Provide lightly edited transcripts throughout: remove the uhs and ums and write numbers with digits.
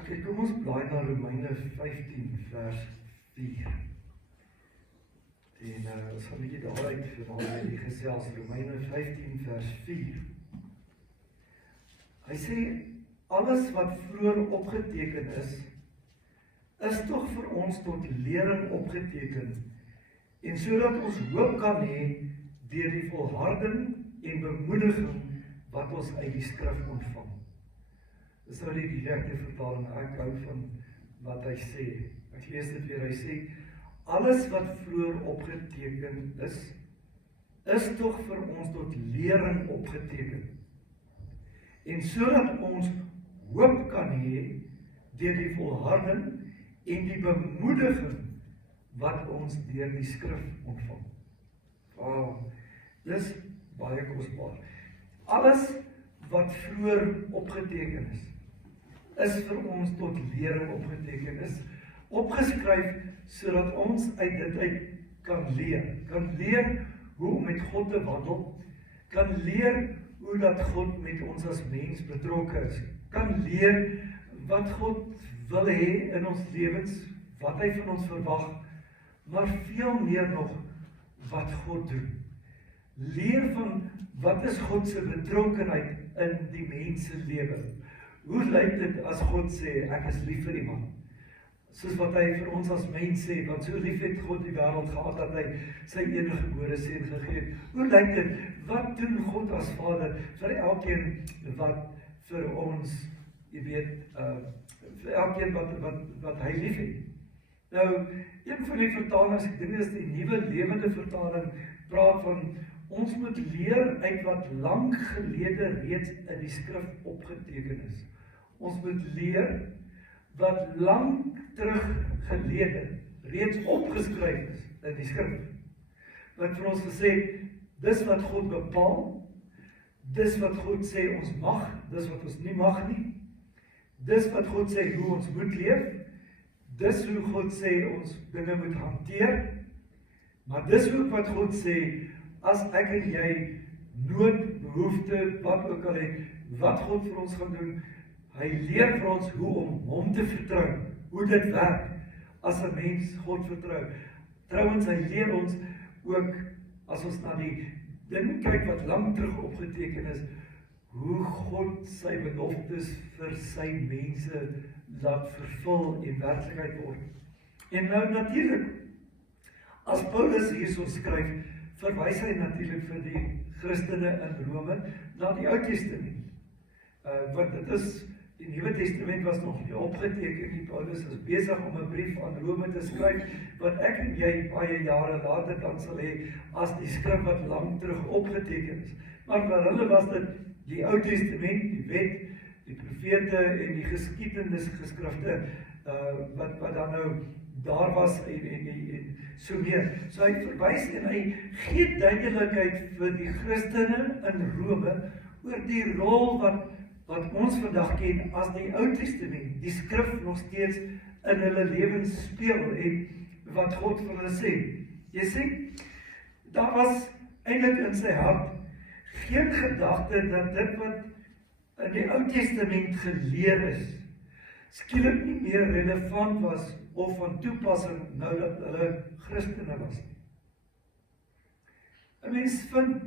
Okay, kom ons blaai na Romeine 15 vers 4. En ons gaan 'n bietjie daaruit vanaand met die gesels Romeine 15 vers 4. Hy sê alles wat vroeër opgeteken is tog vir ons tot lering opgeteken en sodat ons hoop kan hê deur die volharding en bemoediging wat ons uit die skrif ontvang. Dis nou die direkte vertaling, ek hou van wat hy sê. Ek lees dit weer, hy sê, alles wat vroeër opgeteken is tog vir ons tot lering opgeteken. En sodat ons hoop kan hê deur die volharding en die bemoediging wat ons deur die skrif ontvang. Dis baie kosbaar. Alles wat vroeër opgeteken is vir ons tot lering opgeteken, is opgeskryf sodat ons uit dit uit kan leer hoe om met God te wandel, kan leer hoe dat God met ons as mens betrokke is, kan leer wat God wil hê in ons lewens, wat hy van ons verwag, maar veel meer nog wat God doen. Leer van wat is God se betrokkenheid in die mens se lewe. Hoe lyk dit as God sê, ek is lief vir iemand? Soos wat hy vir ons as mens sê, want so lief het God die wêreld gehad, dat hy sy enige gebore seun gegee het. Hoe lyk dit? Wat doen God as Vader vir elkeen wat vir ons, jy weet, vir elkeen wat hy lief het? Nou, een van die vertalings, ek dink is die Nuwe Lewende Vertaling, praat van ons moet leer uit wat lank gelede reeds in die skrif opgeteken is. Ons moet leer wat lank terug gelede reeds opgeskryf is in die skrif. Wat vir ons gesê, dis wat God bepaal, dis wat God sê ons mag, dis wat ons nie mag nie, dis wat God sê hoe ons moet leef, dis hoe God sê ons dinge moet hanteer, maar dis ook wat God sê, as ek en jy nood, behoefte, wat ook al het, wat God vir ons gaan doen, hy leer vir ons hoe om hom te vertrou, hoe dit werk, as 'n mens God vertrou. Trouwens, hy leer ons ook, as ons na die ding kyk wat lank terug opgeteken is, hoe God sy beloftes vir sy mense laat vervul en werklikheid word. En nou natuurlik, as Paulus hierso skryf, verwys hy natuurlik vir die Christene in Rome na die Ou Testament. Want dit is, die Nuwe Testament was nog nie opgeteken nie. Paulus is besig om 'n brief aan Rome te skryf, wat ek en jy baie jare later dan sal hê, as die skrif wat lank terug opgeteken is. Maar vir hulle was dit die Ou Testament, die wet, die profete en die geskiedenisgeskrifte, wat dan nou daar was en so meer. So hy verwys en hy gee duidelikheid vir die Christene in Rome oor die rol wat ons vandag ken as die Ou Testament, die skrif nog steeds in hulle lewens speel en wat God vir hulle sê. Jy sien, daar was eintlik in sy hart geen gedagte dat dit wat in die Ou Testament geleer is, skielik nie meer relevant was of van toepassing nou dat hulle Christene was nie. 'n Mens vind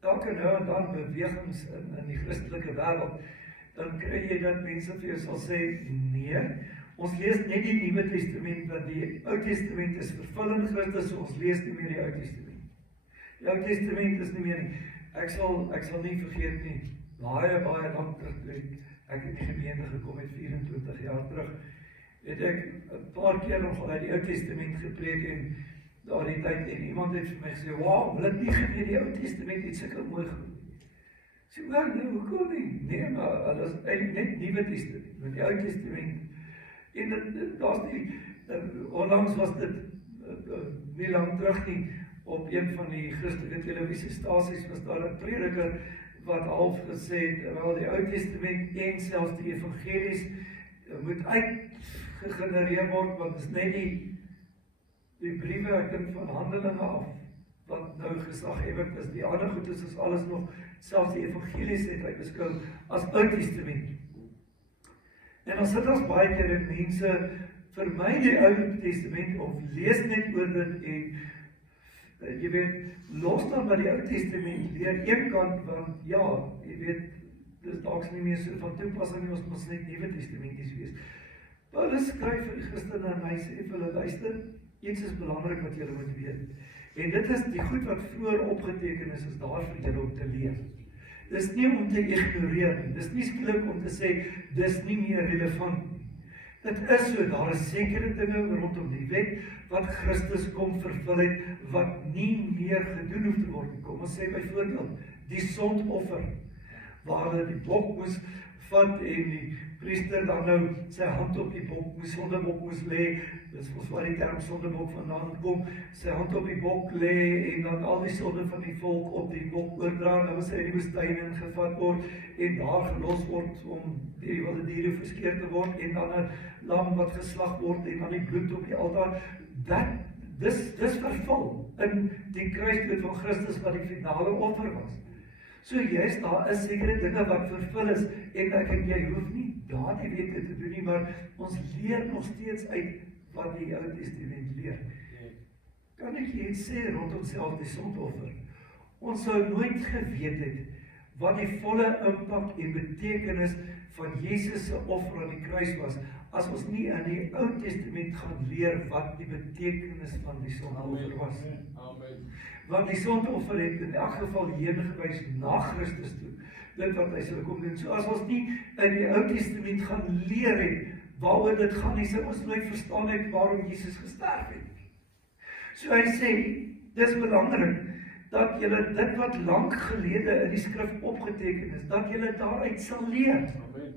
elke nou en dan bewegings in die Christelike wêreld, dan kry jy dat mense vir jou sal sê, nee, ons lees net die Nuwe Testament, want die Ou Testament is vervul in Christus, so ons lees nie meer die Ou Testament. Die Ou Testament is nie meer nie. Ek sal nie vergeet nie, baie lank terug, ek het in die gemeente gekom het 24 jaar terug, het ek 'n paar keer nog uit die Ou Testament gepreek en daar die tyd, en iemand het vir my gesê, wow, hulle het nie geweet die Ou Testament het sulke mooi goed. Ek sê, maar nee, hoekom nie? Nee, maar hulle is eintlik net Nuwe Testament, met die Ou Testament. En daar's die, onlangs was dit, nie lang terug nie, op een van die Christelike televisiestasies was daar 'n prediker wat half gesê het, wel die Ou Testament en selfs die evangelies moet uitgegenereer word, want dit is net die briewe, ek dink van Handelinge af, wat nou gesaghebend is. Die ander goed is alles nog, selfs die evangelies het hy beskou as Ou Testament. En dan sit ons baie keer en mense vermy die Ou Testament of lees net oor dit en jy weet, los dan by die Ou Testament leer een kant, want ja, jy weet, dis dalk nie meer so van toepassing nie, ons moet net Nuwe Testamenties wees. Paulus skryf vir die Christene en hy sê vir hulle, luister, iets is belangrik wat julle moet weet. En dit is die goed wat vroeër opgeteken is daar vir julle om te leer. Dis nie om te ignoreer nie, dis nie skielik om te sê, dis nie meer relevant nie. Dit is so, daar is sekere dinge rondom die wet, wat Christus kom vervul het, wat nie meer gedoen hoef te word. Kom ons sê byvoorbeeld, die sondoffer, waar hulle die bok moes vat en die priester dan nou sy hand op die bok, sondebok moes lê, dis ons waar die term sondebok vandaan kom, sy hand op die bok lê en dan al die sonde van die volk op die bok oordra, nou was hy in die woestyn ingevat word en daar gelos word om die wilde diere verskeer te word en dan 'n lam wat geslag word en dan die bloed op die altaar. Dis vervul in die kruisdood van Christus wat die finale offer was. So juist daar is sekere dinge wat vervul is en ek en jy hoef nie daardie wette te doen nie, maar ons leer nog steeds uit wat die Ou Testament leer. Kan ek iets sê rondom self die sondoffer? Ons sou nooit geweet het wat die volle impak en betekenis van Jesus se offer aan die kruis was, as ons nie in die Ou Testament gaan leer wat die betekenis van die sondoffer was. Amen. Want die sondoffer het in elk geval heen gewys na Christus toe, dit wat hy sal kom doen. So as ons nie in die Ou Testament gaan leer het, waaroor dit gaan nie, sou ons nooit verstaan het waarom Jesus gesterf het. So hy sê, dis belangrik, dat julle dit wat lank gelede in die skrif opgeteken is, dat julle daaruit sal leer. Amen.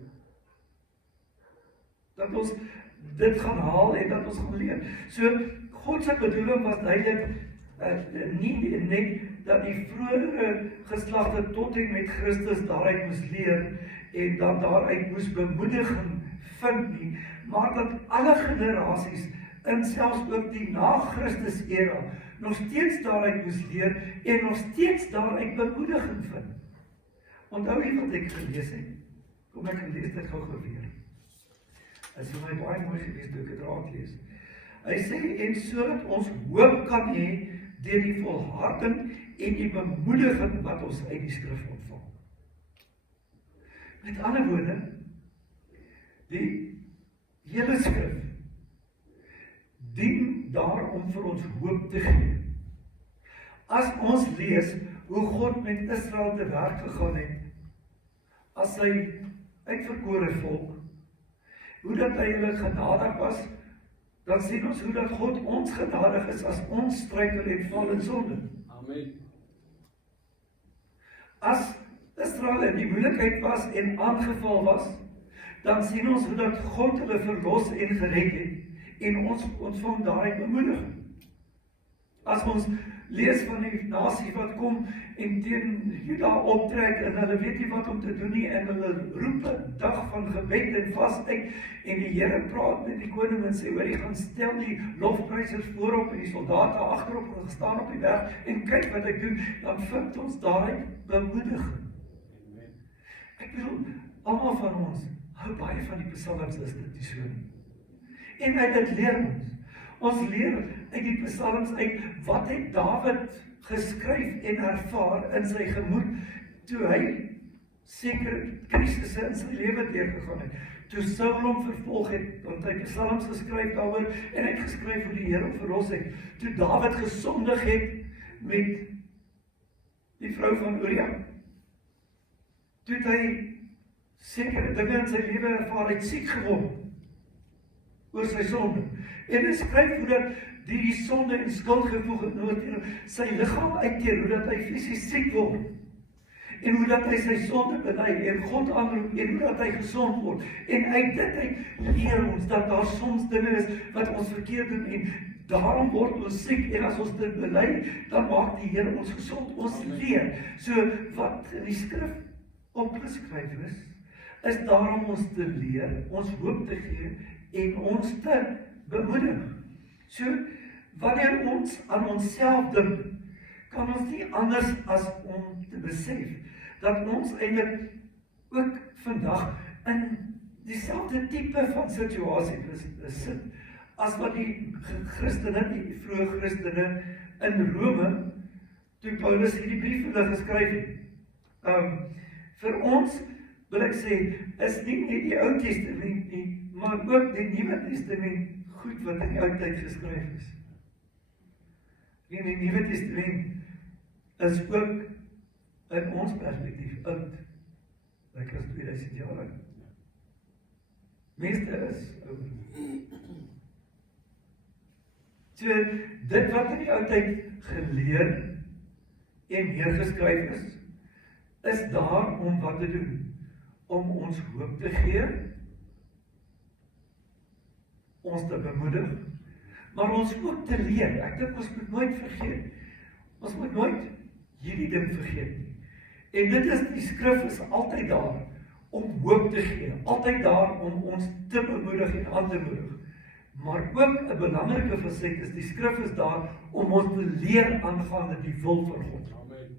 Dat ons dit gaan haal en dat ons gaan leer. So, God se bedoeling was duidelik, nie net dat die vroegere geslagte tot en met Christus daaruit moes leer en dan daaruit moes bemoediging vind nie, maar dat alle generasies en selfs ook die na Christus era nog steeds daaruit moes leer en nog steeds daaruit bemoediging vind. Onthou jy wat ek gelees het? Kom ek lees dit gou weer. As jy my baie mooi gelees toe ek het raak lees. Hy sê, en sodat ons hoop kan hê deur die volharding en die bemoediging wat ons uit die skrif ontvang. Met ander woorde, die hele skrif dien daar om vir ons hoop te gee. As ons lees hoe God met Israel te werk gegaan het, as sy uitverkore volk, hoe dat hy hulle genadig was, dan sien ons hoe dat God ons genadig is as ons struikel en val in sonde. Amen. As Israel in die moeilikheid was en aangeval was, dan sien ons hoe dat God hulle verlos en gered het en ons ontvang daai bemoediging. As ons lees van die nasie wat kom en teen Juda optrek en hulle weet nie wat om te doen nie en hulle roep 'n dag van gebed en vas uit en die Here praat met die koning en sê, hoor, jy gaan stel die lofprysers voorop en die soldate agterop en staan op die berg en kyk wat ek doen, dan vind ons daaruit bemoediging. Ek bedoel, almal van ons hou baie van die psalms, is dit nie so nie. En uit dit leer ons. Ons leer uit die psalms uit, wat het Dawid geskryf en ervaar in sy gemoed, toe hy sekere krisisse in sy lewe deurgegaan het. Toe Saul hom vervolg het, want hy psalms geskryf daaroor, en hy het geskryf hoe die Here hom verlos het. Toe Dawid gesondig het met die vrou van Uria, toe het hy sekere dinge in sy lewe ervaar, het siek geword oor sy sonde. En hy skryf hoe dat die sonde en skuldgevoel het sy liggaam uitteer, hoe dat hy fisies siek word. En hoe dat hy sy sonde bely en God aanroep en hoe dat hy gesond word. En uit dit leer ons dat daar soms dinge is wat ons verkeerd doen en daarom word ons siek en as ons dit bely, dan maak die Here ons gesond. Ons leer. So wat in die skrif opgeskryf is daarom ons te leer, ons hoop te gee en ons te bemoedig. So, wanneer ons aan onsself dink, kan ons nie anders as om te besef, dat ons eintlik ook vandag in dieselfde tipe van situasie besit as wat die Christene, die vroeë Christene in Rome, toe Paulus hierdie brief vir hulle geskryf het. Vir ons, wil ek sê, is nie net die Ou Testament nie, maar ook die Nuwe Testament goed wat in die Ou Tyd geskryf is. En die Nuwe Testament is ook in ons perspektief oud, like as 2000 jaar oud. Meeste is oud. So, dit wat in die Ou Tyd geleer en neergeskryf is daar om wat te doen? Om ons hoop te gee, ons te bemoedig, maar ons ook te leer. Ek dink ons moet nooit vergeet. Ons moet nooit hierdie ding vergeet nie. En dit is, die skrif is altyd daar om hoop te gee, altyd daar om ons te bemoedig en aan te moedig. Maar ook 'n belangrike facet is, die skrif is daar om ons te leer aangaande die wil van God. Amen.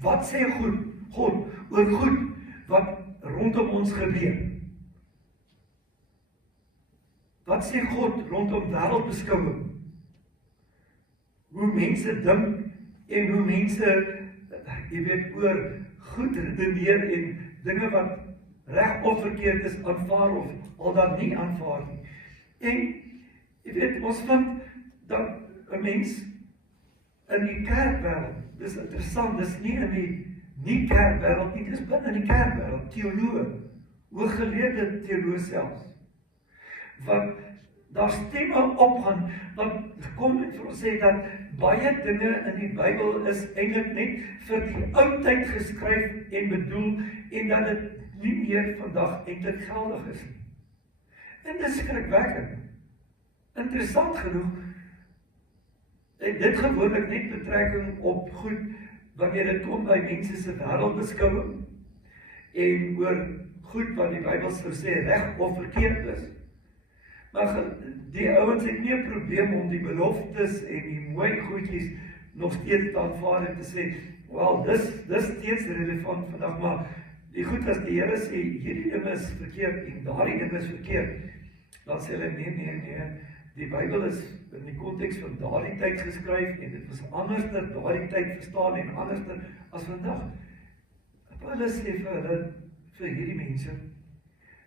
Wat sê God oor goed wat rondom ons gebeur? Wat sê God rondom wêreldbeskouing? Hoe mense dink en hoe mense, oor goed redeneer en dinge wat reg of verkeerd is aanvaar of al dan nie aanvaar nie. En ons vind dat 'n mens in die kerkwêreld, dis interessant, dis nie in die nie kerkwêreld nie, dis binne in die kerkwêreld, teoloë, hooggeleerde teoloë selfs, wat daar stemme opgaan, wat kom en vir ons sê dat baie dinge in die Bybel is eintlik net vir die ou tyd geskryf en bedoel, en dat dit nie meer vandag eintlik geldig is nie. En dit is skrikwekkend. Interessant genoeg, en dit gewoonlik net betrekking op goed, wanneer dit kom by mense se wêreldbeskouing, en oor goed wat die Bybel sou sê reg of verkeerd is. Maar die ouens het nie 'n probleem om die beloftes en die mooi goedjies nog steeds te aanvaar en te sê, wel, dis steeds relevant vandag, maar die goed as die Here sê, hierdie ding is verkeerd en daardie ding is verkeerd, dan sê hulle, nee, die Bybel is in die konteks van daardie tyd geskryf en dit was anders ter daardie tyd verstaan en anders as vandag. Paulus sê vir hulle, vir hierdie mense,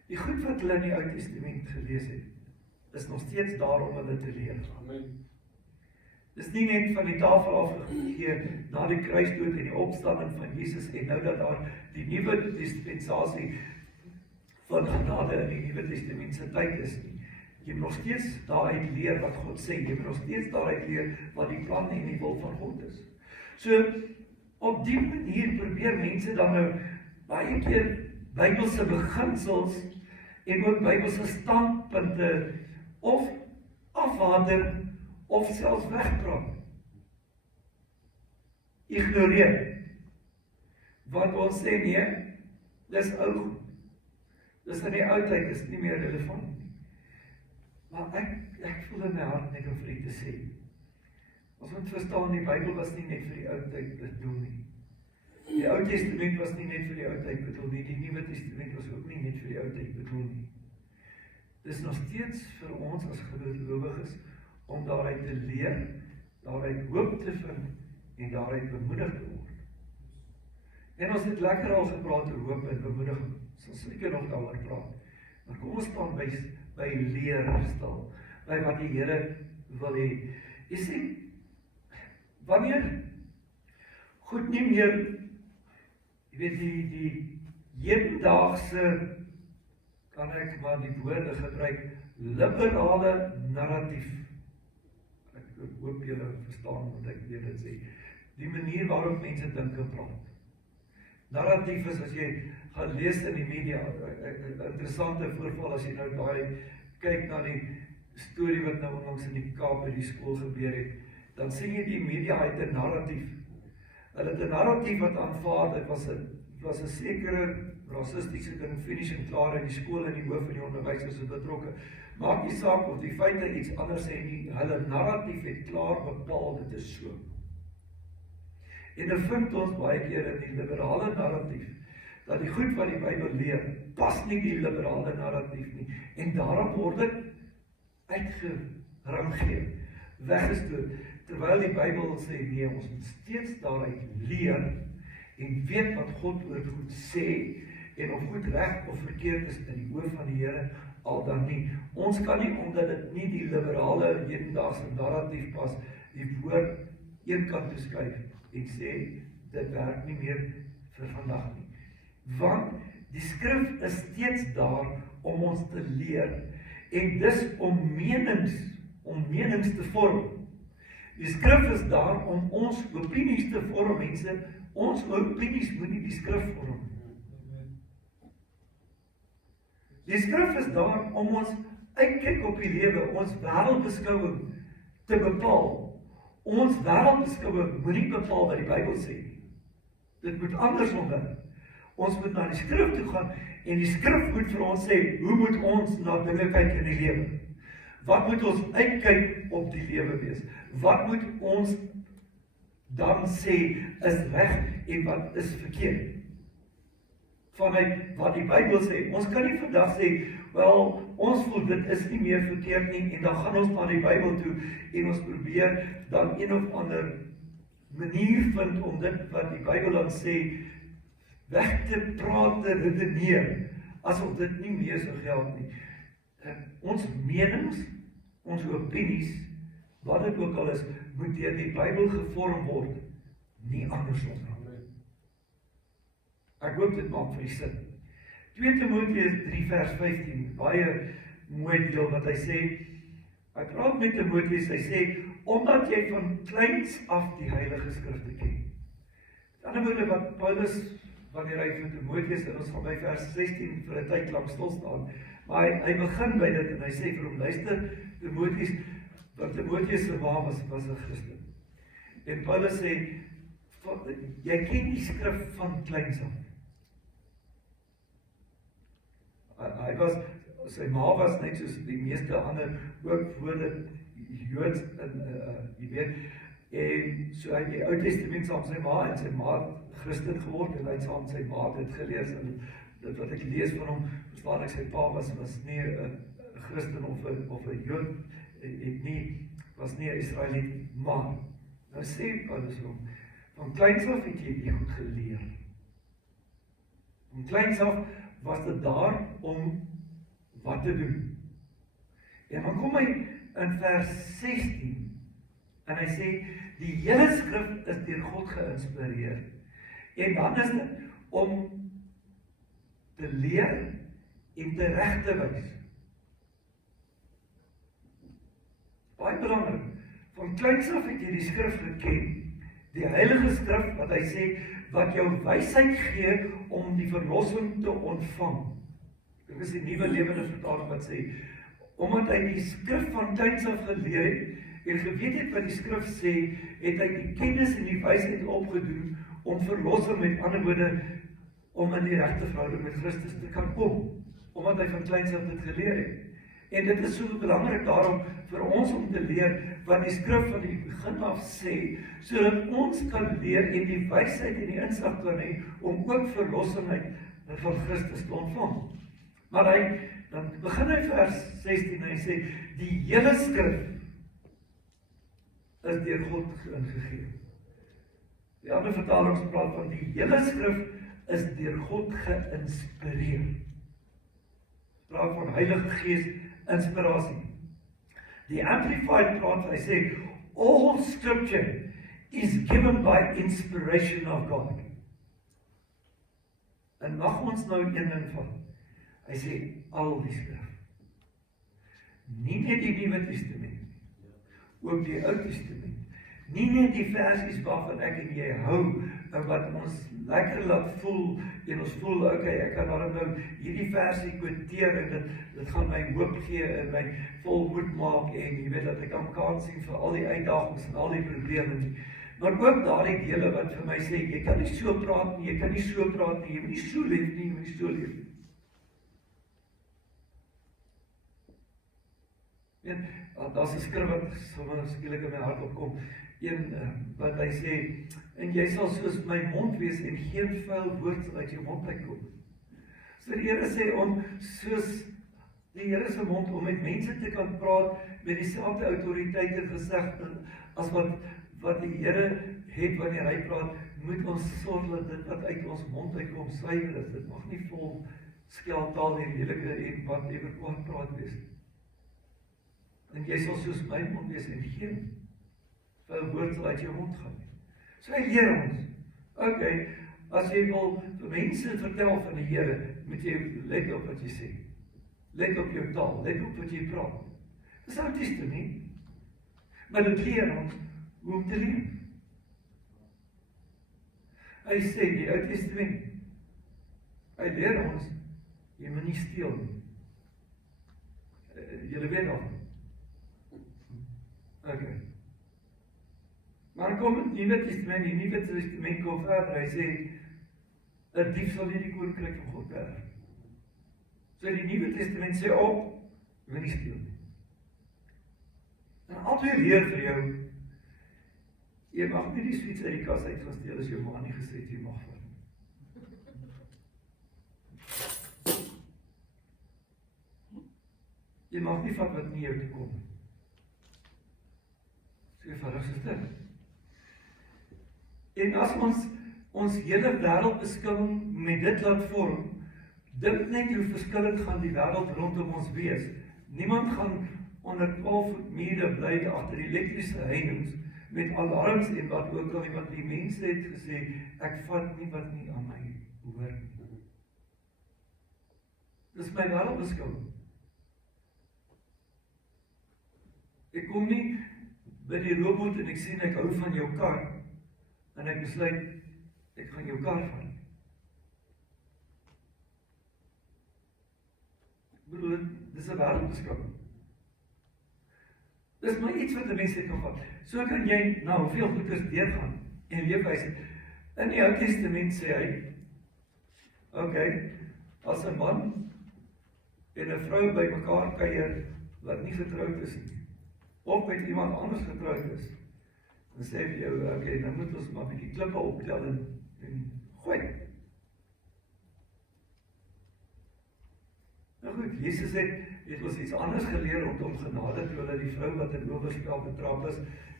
die goed wat hulle in die Ou Testament gelees het, is nog steeds daar om hulle te leer. Amen. Dis nie net van die tafel afgegee na die kruisdood en die opstanding van Jesus en nou dat daar die nuwe dispensasie van genade in die Nuwe Testamentse tyd is nie. Jy moet nog steeds daaruit leer wat God sê, jy moet nog steeds daaruit leer wat die plan en die wil van God is. So, op die manier probeer mense dan nou baie keer Bybelse beginsels en ook Bybelse standpunte of afwater of selfs wegpraat. Ignoreer. Want ons sê nee, dis ou. Dis in die ou tyd, is nie meer relevant nie. Maar ek voel in my hart net om vir u te sê. Ons moet verstaan, die Bybel was nie net vir die ou tyd bedoel nie. Die Ou Testament was nie net vir die ou tyd bedoel nie, die Nuwe Testament was ook nie net vir die ou tyd bedoel nie. Dis nog steeds vir ons as gelowiges om daaruit te leer, daaruit hoop te vind en daaruit bemoedig te word. En ons het lekker al gepraat oor hoop en bemoediging, sal seker nog daaroor praat. Maar kom ons staan by leer stil, by wat die Here wil hê. Jy sien, wanneer goed nie meer, die hedendaagse, kan ek maar die woorde gebruik, liberale narratief. Ek hoop julle verstaan wat ek weer dit sê. Die manier waarop mense dink en praat. Narratief is, as jy gaan lees in die media, 'n interessante voorval as jy nou daai kyk na die storie wat nou onlangs in die Kaap by die skool gebeur het, dan sien jy die media het 'n narratief. Hulle het 'n narratief wat aanvaar, dit was 'n sekere rassistiese ding, finish en klaar in die skool en die hoof van die onderwysers is betrokke. Maak nie saak of die feite iets anders sê nie, hulle narratief het klaar bepaal, dit is so. En dan vind ons baie keer in die liberale narratief, dat die goed wat die Bybel leer, pas nie die liberale narratief nie, en daarom word dit uitgerangeer, weggestoot, terwyl die Bybel sê, nee, ons moet steeds daaruit leer, en weet wat God oor goed sê, en of goed reg of verkeerd is in die oë van die Here, al dan nie. Ons kan nie, omdat dit nie die liberale hedendaagse narratief pas, die woord een kant toeskuif en sê, dit werk nie meer vir vandag nie. Want die skrif is steeds daar om ons te leer, en dis om menings te vorm. Die skrif is daar om ons opinies te vorm, mense. Ons opinies moet nie die skrif vorm. Die skrif is daar om ons uitkyk op die lewe, ons wêreldbeskouing te bepaal. Ons wêreldbeskouing moet nie bepaal wat die Bybel sê nie. Dit moet andersom werk. Ons moet na die skrif toe gaan, en die skrif moet vir ons sê, hoe moet ons na dinge kyk in die lewe? Wat moet ons uitkyk op die lewe wees? Wat moet ons dan sê is reg en wat is verkeerd? Vanuit wat die Bybel sê. Ons kan nie vandag sê, wel, ons voel dit is nie meer verkeerd nie, en dan gaan ons na die Bybel toe, en ons probeer dan een of ander manier vind om dit wat die Bybel dan sê, weg te praat, te redeneer, asof dit nie meer so geld nie. Ons menings, ons opinies, wat dit ook al is, moet deur die Bybel gevorm word, nie andersom. Ek hoop dit maak vir die sin. 2 Timoteus 3 vers 15, baie mooi deel wat hy sê, hy praat met Timoteus, hy sê, omdat jy van kleins af die Heilige Skrifte ken. Met ander woorde wat Paulus, wanneer hy vir Timoteus, en ons gaan by vers 16 vir 'n tyd lank stil staan, maar hy begin by dit, en hy sê vir hom, luister, Timoteus, want Timoteus se ma was 'n Christen. En Paulus sê, jy ken die skrif van kleins af. Sy ma was net soos die meeste ander, ook voor dit Joods, jy weet, en so hy die Ou Testament saam sy ma, en sy ma Christen geword, en hy het saam sy ma dit gelees, en dit wat ek lees van hom, verstaan ek, sy pa was nie 'n Christen of 'n Jood, was nie 'n Israeliet, maar, nou sê Paulus hom, van kleins af het jy die goed geleer. Van kleins af was dit daar om wat te doen. En dan kom hy in vers 16, en hy sê, die hele skrif is deur God geïnspireer. En dan is dit om te leer en te reg te wys. Baie belangrik, van kleins af het jy die skrif geken, die heilige skrif, wat hy sê, wat jou wysheid gee om die verlossing te ontvang. Dit is die Nuwe Lewende Vertaling wat sê, omdat hy die skrif van kleins af geleer het, en geweet het wat die skrif sê, het hy die kennis en die wysheid opgedoen, om verlossing, met ander woorde, om in die regte verhouding met Christus te kan kom, omdat hy van kleins af dit geleer het. En dit is so belangrik daarom vir ons om te leer wat die skrif van die begin af sê, sodat ons kan leer en die wysheid en die insig kan hê om ook verlossing van Christus te ontvang. Maar dan begin hy vers 16 en hy sê, die hele skrif is deur God ingegee. Die ander vertalings praat van die hele skrif is deur God geïnspireer. Praat van Heilige Gees inspirasie. Die Amplified praat, hy sê, all scripture is given by inspiration of God. En mag ons nou een ding van, hy sê, al die skrif. Nie net die Nuwe Testament, ook die Ou Testament. Nie net die versies waarvan ek en jy hou, en wat ons lekker laat voel, en ons voel, okay, ek kan daarom nou hierdie versie quoteer, en dit gaan my hoop gee, en my volmoed maak, en jy weet dat ek kan kans sien vir al die uitdagings, en al die probleme nie. Maar ook daardie dele wat vir my sê, jy kan nie so praat nie, jy kan nie so praat nie, jy moet nie so leef nie, jy moet nie so leef nie. En daar's 'n skrif wat sommer skielik in my hart opkom. Wat hy sê, en jy sal soos my mond wees en geen vuil woord uit jou mond uitkom. So die Here sê om soos die Here se mond om met mense te kan praat met dieselfde autoriteit en gesag as wat die Here het wanneer hy praat, moet ons sorg dat dit wat uit ons mond uitkom suiwer is. Dit mag nie vol skeltaal en lelike en wat ewer kwaad praat wees. En jy sal soos my mond wees en geen vuil woord sal uit jou mond gaan. So hy leer ons. Okay, as jy wil vir mense vertel van die Here, moet jy let op wat jy sê. Let op jou taal, let op wat jy praat. Dis Ou Testament. Maar dit leer ons hoe om te leef. Hy sê die Ou Testament, hy leer ons, jy moet nie steel nie. Julle weet al. Okay. Maar kom in die Nuwe Testament, die Nuwe Testament kom verder, hy sê, 'n dief sal nie die koninkryk van God erf. So die Nuwe Testament sê op, jy moet nie steel nie. En altyd leer vir jou, jy mag nie die sweets uit die kas uit gaan steel as jou ma nie gesê het jy mag vat. Jy mag nie vat wat nie jou toe kom. So eenvoudig is dit. En as ons hele wêreld beskou met dit laat vorm, dink net hoe verskillend gaan die wêreld rondom ons wees. Niemand gaan onder 12 voet mure bly agter elektriese heininge met alarms en wat ook al, want die mense het gesê, ek vat nie wat nie aan my behoort nie. Dis my wêreldbeskouing. Ek kom nie by die robot en ek sien ek hou van jou kar, en ek besluit, ek gaan jou kar vat. Ek bedoel, dis 'n wêreldbeskouing. Dis maar iets wat 'n mens net kan vat. So kan jy na hoeveel goeders deurgaan en leefwys. In die Ou Testament sê hy, okay, as 'n man en 'n vrou by mekaar kuier wat nie getroud is nie, of met iemand anders getroud is, dan sê vir jou, okay, dan moet ons maar 'n bietjie klippe optel en gooi. Nou goed, Jesus het ons iets anders geleer rondom genade, toe hulle die vrou wat in oorspel betrap is,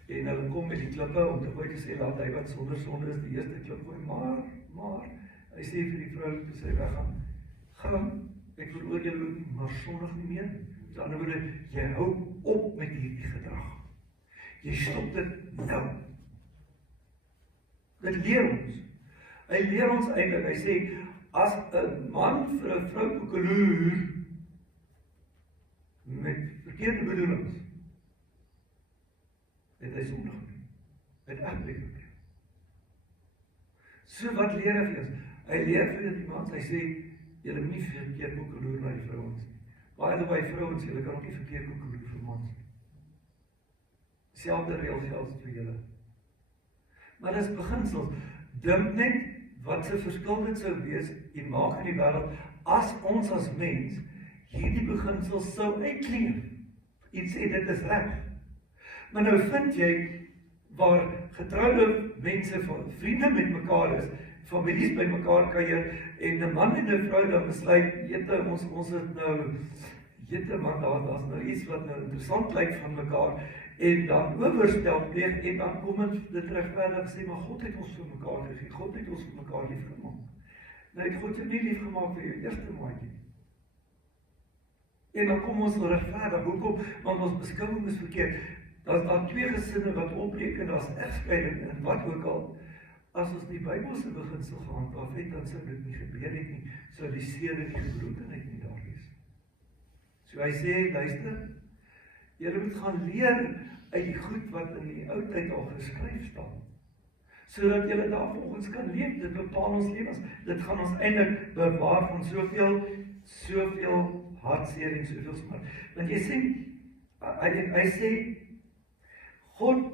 en hulle kom met die klippe om te gooi, te sê, laat hy wat sonder sonde is, die eerste klip gooi, maar, hy sê vir die vrou, toe sy weggaan, gaan, ek veroordeel jou nie, maar sondig nie meer. Met ander woorde, jy hou op met hierdie gedrag. Jy stop dit nou. Dit leer ons. Hy leer ons eintlik, hy sê, as 'n man vir 'n vrou koekeloer met verkeerde bedoelings, het hy sondig gedoen. Het eintlik gedoen. So wat leer hy vir ons? Hy leer vir iemand, hy sê, julle moet nie verkeerd koekeloer na die vrouens nie. By the way, vrouens, julle kan ook nie verkeerd koekeloer vir mans nie. Selfde reël geld vir julle. Maar dis beginsels. Dink net wat se verskil dit sou wees en maak in die wêreld as ons as mens hierdie beginsels sou uitleef. Iets sê dit is reg. Maar nou vind jy waar getroude mense van vriende met mekaar is, families by mekaar kuier en 'n man en 'n vrou dan besluit, jette, ons het nou, jette man, daar's nou iets wat nou interessant lyk van mekaar, en dan oorstel pleeg, en dan kom dit regverdig sê, maar God het ons vir mekaar gegee, God het ons vir mekaar lief gemaak. Nou het God jou nie lief gemaak vir jou eerste maatjie. En dan kom ons regverdig, hoekom? Want ons beskouing is verkeerd. Daar's daar twee gesinne wat opbreek en daar's egskeiding en wat ook al. As ons die Bybelse beginsel gehandhaaf het, dan sou dit nie gebeur het nie, sou die seën en die gebrokenheid nie daar wees. So hy sê, luister, julle moet gaan leer uit die goed wat in die ou tyd al geskryf staan, sodat julle daarvolgens kan leef. Dit bepaal ons lewens. Dit gaan ons eintlik bewaar van soveel hartseer en soveel smart. Want jy sê, hy sê, God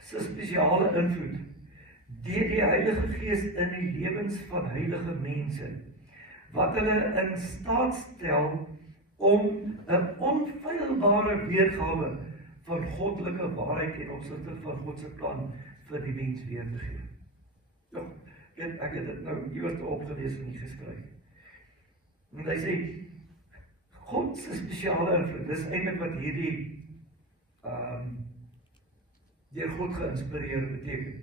se spesiale invloed deur die Heilige Gees in die lewens van heilige mense, wat hulle in staat stel om 'n onfeilbare weergawe van goddelike waarheid en opsigte van God se plan vir die mens weer te gee. Ja, ek het dit nou iewers opgelees en nie geskryf. En hy sê, God se spesiale invloed, dis eintlik wat hierdie deur God geïnspireer beteken.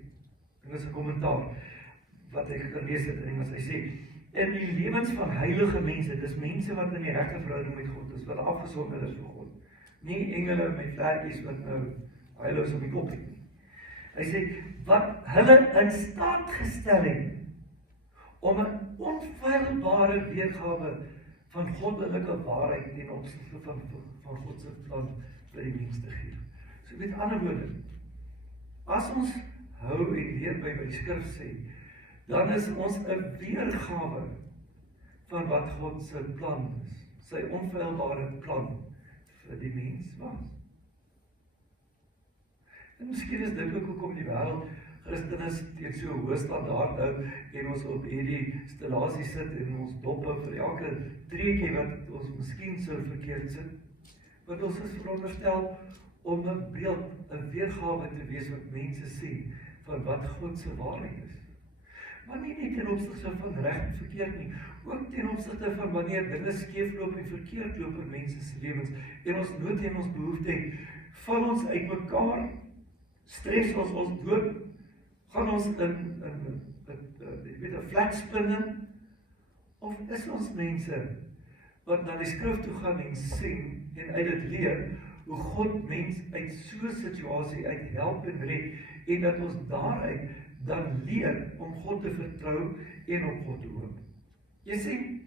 En dis 'n kommentaar wat ek gelees het in Engels. Hy sê, in die lewens van heilige mense, dis mense wat in die regte verhouding met God is, wat afgesonder is vir God. Nie engele met vlerkies wat nou heilig op die kop het nie. Hy sê, wat hulle in staat gestel het om 'n onfeilbare weergawe van goddelike waarheid ten opsigte van God se plan vir die mens te gee. So met ander woorde, as ons hou en leer by die skrif sê, dan is ons 'n weergawe van wat God se plan is, sy onfeilbare plan vir die mens was. En miskien is dit ook hoekom die wêreld Christenis teen so 'n hoë standaard hou en ons op hierdie stellasie sit en ons doppe vir elke treetjie wat ons miskien sou verkeerd sit. Want ons is veronderstel om 'n beeld, 'n weergawe te wees wat mense sien van wat God se waarheid is. Maar nie net ten opsigte van reg en verkeerd nie, ook ten opsigte van wanneer dinge skeefloop en verkeerd loop in mense se lewens en ons nood en ons behoefte het, val ons uitmekaar, stres ons dood, gaan ons in 'n flat spinne, of is ons mense wat na die skrif toe gaan en sien en uit dit leer hoe God mens uit so 'n situasie uit help en red en dat ons daaruit dan leer om God te vertrou en op God te hoop. Jy sien,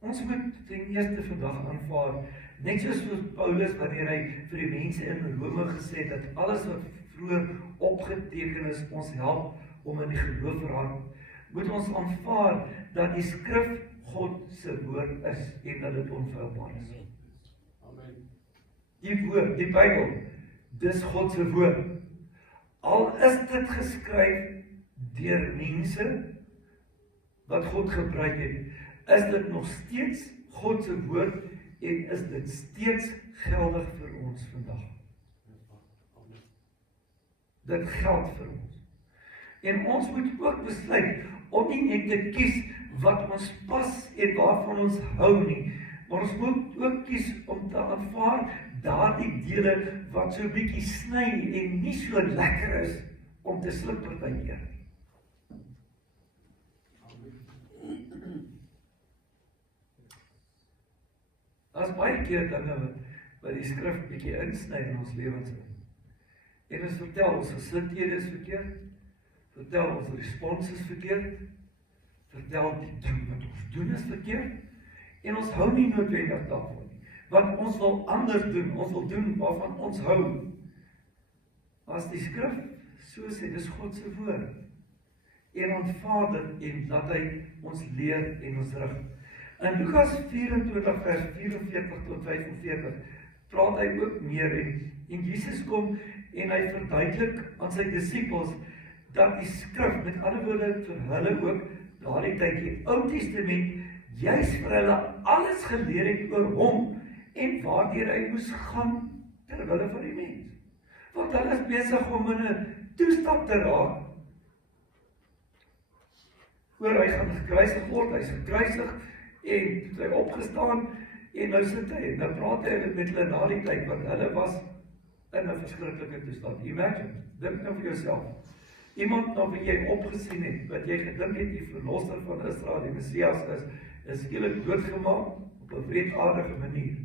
ons moet ten eerste vandag aanvaar, net soos Paulus wanneer hy vir die mense in Rome gesê het dat alles wat vroeër opgeteken is, ons help om in die geloof te raak, moet ons aanvaar dat die skrif God se woord is en dat dit onfeilbaar is. Amen. Die woord, die Bybel, dis God se woord. Al is dit geskryf deur mense wat God gebruik het, is dit nog steeds God se woord en is dit steeds geldig vir ons vandag. Dit geld vir ons. En ons moet ook besluit om nie net te kies wat ons pas en waarvan ons hou nie, maar ons moet ook kies om te aanvaar daardie dele wat so 'n bietjie sny en nie so lekker is om te sluk partykeer. As baie keer dinge wat die skrif bietjie insny in ons lewens in. En ons vertel ons gesindhede is verkeerd, vertel ons respons is verkeerd, vertel die ding wat ons doen is verkeerd, en ons hou nie noodwendig daarvan nie, want ons wil anders doen, ons wil doen waarvan ons hou. As die skrif so sê, dis God se woord, en aanvaar dit en laat hy ons leer en ons rig. In Lukas 24 vers 44 tot 45 praat hy ook meer en Jesus kom en hy verduidelik aan sy disippels dat die skrif, met ander woorde vir hulle ook, daardie tyd die Ou Testament, juis vir hulle alles geleer het oor hom en waardeur hy moes gaan ter wille van die mens. Want hulle is besig om in 'n toestand te raak oor hy gaan gekruisig word, hy is gekruisig en toe hy opgestaan en nou sit hy, en nou praat hy met hulle na die tyd, want hulle was in 'n verskriklike toestand. Imagine, dink nou vir jouself. Iemand na wie jy opgesien het, wat jy gedink het die verlosser van Israel, die Messias is skielik doodgemaak op 'n wreedaardige manier.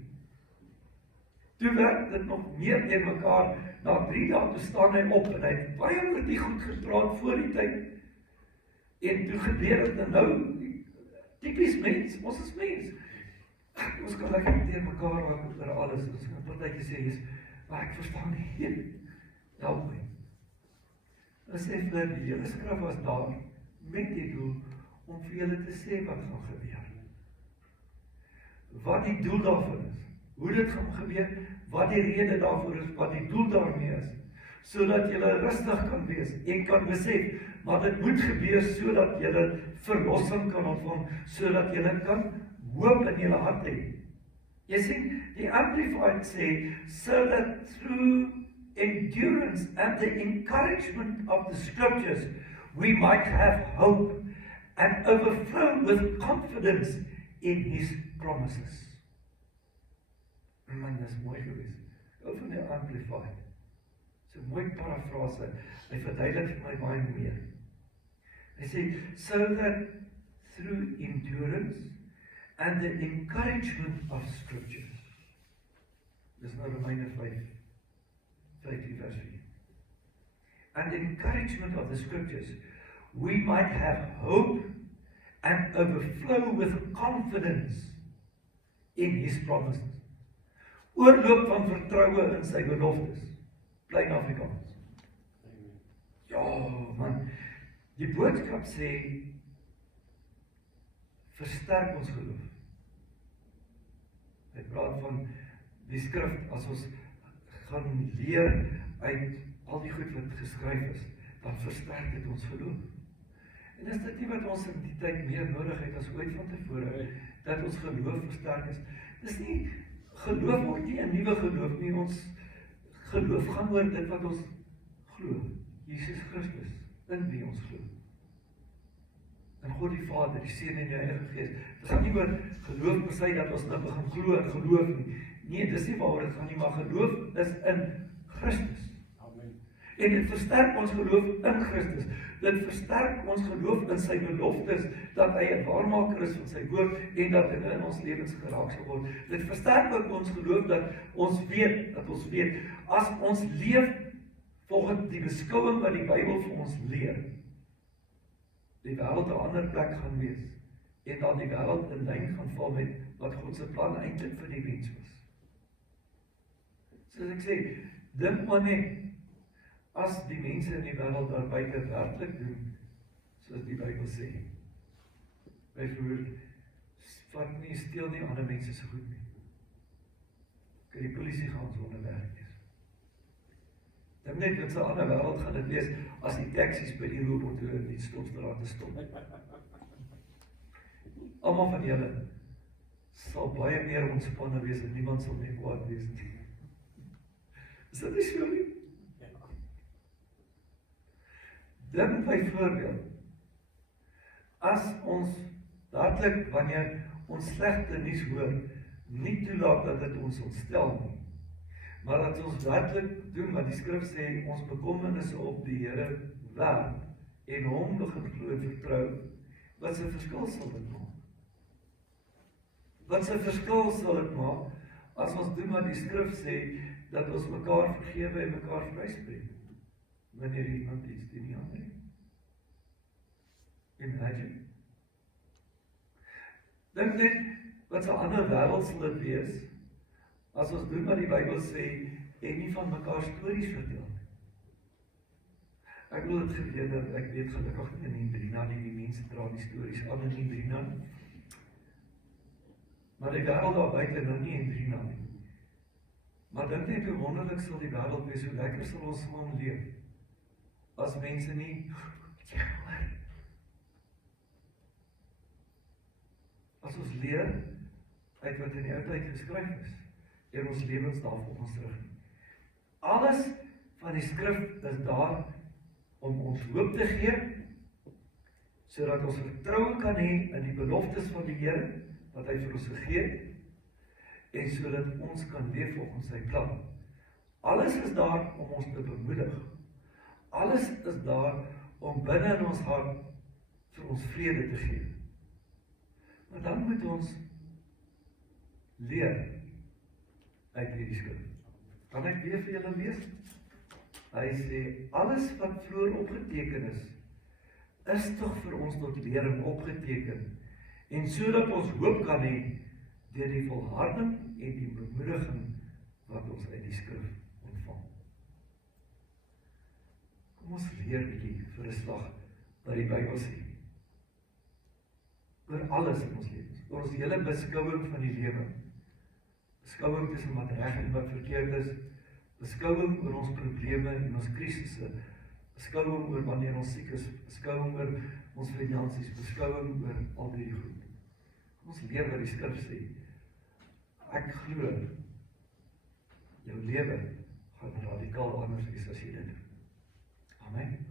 Toe werd dit nog meer teen mekaar, na 3 dae toe staan hy op en hy het baie oor die goed gepraat voor die tyd. En toe gebeur dit nou, typies mens, ons is mens. Ons kan lekker teen mekaar raak oor alles, ons kan partytjie sê, maar ek verstaan nie, help my. Besef dat die hele skrif was daar met die doel om vir julle te sê wat gaan gebeur. Wat die doel daarvan is, hoe dit gaan gebeur, wat die rede daarvoor is, wat die doel daarmee is, sodat julle rustig kan wees en kan besef, maar dit moet gebeur sodat julle verlossing kan ontvang, sodat julle kan hoop in julle hart hê Jy sien, die Amplified sê, so that through endurance and the encouragement of the scriptures, we might have hope and overflow with confidence in his promises. Man, dis mooi geweest. Ou van die Amplified. So 'n mooi parafrase. Hy verduidelik vir my baie meer. Hy sê, so that through endurance and the encouragement of scriptures. Dis nou Romeine 5, vers 4. And the encouragement of the scriptures, we might have hope and overflow with confidence in his promises. Oorloop van vertroue in sy beloftes. Plain Afrikaans. Ja, man. Die boodskap sê, versterk ons geloof. Hy praat van die skrif, as ons gaan leer uit al die goed wat geskryf is, dan versterk dit ons geloof. En is dit nie wat ons in die tyd meer nodig het as ooit van tevore, dat ons geloof versterk is? Dis nie, geloof word nie 'n nuwe geloof nie, ons geloof gaan oor dit wat ons glo, Jesus Christus, in wie ons glo. En God die Vader, die Seun en die Heilige Gees. Dit gaan nie oor geloof per se dat ons nou begin glo en geloof nie. Nee, dis nie waaroor dit gaan nie, maar geloof is in Christus. Amen. En dit versterk ons geloof in Christus. Dit versterk ons geloof in sy beloftes, dat hy 'n waarmaker is van sy woord en dat hy in ons lewens geraak sal word. Dit versterk ook ons geloof dat ons weet, as ons leef volgens die beskouing wat die Bybel vir ons leer, die wêreld 'n ander plek gaan wees, en dat die wêreld in lyn gaan val met wat God se plan eintlik vir die mens was. Soos ek sê, dink maar net, as die mense in die wêreld daar buite werklik doen, soos die Bybel sê, byvoorbeeld, vat nie, steel nie ander mense so goed nie. Kan die polisie gaan sonder werk wees. Dink net wat 'n ander wêreld gaan dit wees, as die taksies by die robot in die stopstraat stop. Almal van julle sal baie meer ontspanne wees en niemand sal meer kwaad wees nie. Is dit nie so nie? Dink byvoorbeeld, as ons dadelik wanneer ons slegte nuus hoor, nie toelaat dat dit ons ontstel nie, maar dat ons dadelik doen wat die skrif sê, ons bekommernisse op die Here werp en hom begin glo en vertrou, wat se verskil sal dit maak? Wat se verskil sal dit maak as ons doen wat die skrif sê, dat ons mekaar vergewe en mekaar vryspreek, wanneer iemand iets doen nie ander nie? Imagine. Dink net, wat 'n ander wêreld sal dit wees, as ons doen wat die Bybel sê, en nie van mekaar stories vertel nie. Ek wil dit gebeur, dat ek weet gelukkig in Hendrina nie, die mense dra die stories aan in Hendrina nie. Maar die wêreld daar buite nou nie Hendrina nie. Maar dink net hoe wonderlik sal die wêreld wees, hoe lekker sal ons saam leef, as mense nie, as ons leer uit wat in die ou tyd geskryf is, en ons lewens daarvoor ons terug. Alles van die skrif is daar om ons hoop te gee, sodat ons vertroue kan hê in die beloftes van die Here, wat hy vir ons gegee het, en sodat ons kan leef volgens sy plan. Alles is daar om ons te bemoedig. Alles is daar om binne in ons hart vir ons vrede te gee. Maar dan moet ons leer uit hierdie skrif. Kan ek weer vir julle lees? Hy sê, alles wat vroeër opgeteken is tog vir ons tot lering opgeteken, en sodat ons hoop kan hê, deur die volharding en die bemoediging wat ons uit die skrif ontvang. Kom ons leer bietjie vir 'n slag wat die Bybel sê. Oor alles in ons lewens, oor ons hele beskouing van die lewe. Beskouing tussen wat reg en wat verkeerd is, beskouing oor ons probleme en ons krisisse, beskouing oor wanneer ons siek is, beskouing oor ons finansies, beskouing oor al die goed. Kom ons leer wat die skrif sê. ek glo, jou lewe gaan radikaal anders wees as jy dit doen. Amen.